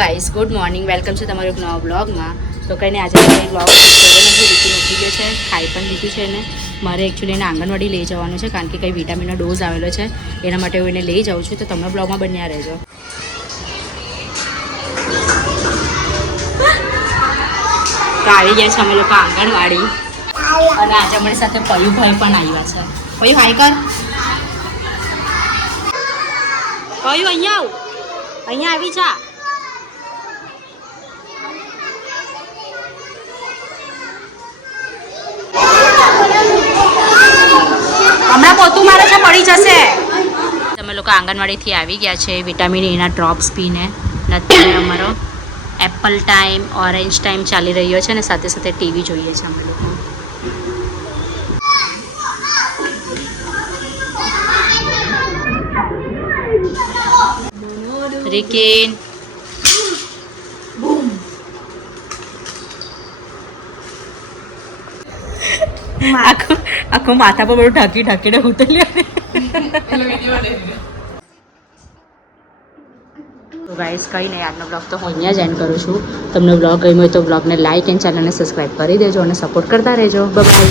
Guys good morning, welcome છે તમારું એક નવા બ્લોગમાં. તો કંઈ નહીં, આજે બ્લોગ નથી રીતિ ઉઠી ગયો છે, ખાઈ પણ લીધું છે. ને મારે એકચ્યુઅલી એને આંગણવાડી લઈ જવાનું છે, કારણ કે કંઈ વિટામિનનો ડોઝ આવેલો છે, એના માટે હું એને લઈ જાઉં છું. તો તમે બ્લોગમાં બન્યા રહેજો. તો આવી ગયા છે અમે લોકો આંગણવાડી, અને આજે અમારી સાથે પયુભાઈ પણ આવ્યા છે. પયુ હાય કર. પયુ અહીંયા આવ, અહીંયા આવી જા. હમણાં પોતું મારે છે, પડી જશે. તમે લોકો આંગણવાડીથી આવી ગયા છે વિટામિન એના ડ્રોપ્સ પીને. અત્યારે અમારો એપલ ટાઈમ, ઓરેન્જ ટાઈમ ચાલી રહ્યો છે, ને સાથે સાથે ટીવી જોઈએ છે અમે લોકો. રિકિન આખું માથા પર બધું ઢાંકીને ઉતરી. તો ગાઈસ કંઈ નહીં, આજનો બ્લોગ તો હું અહીંયા જ એન્ડ કરું છું. તમને બ્લોગ ગમ્યો હોય તો બ્લોગને લાઇક એન્ડ ચેનલને સબસ્ક્રાઈબ કરી દેજો અને સપોર્ટ કરતા રહેજો. બાય.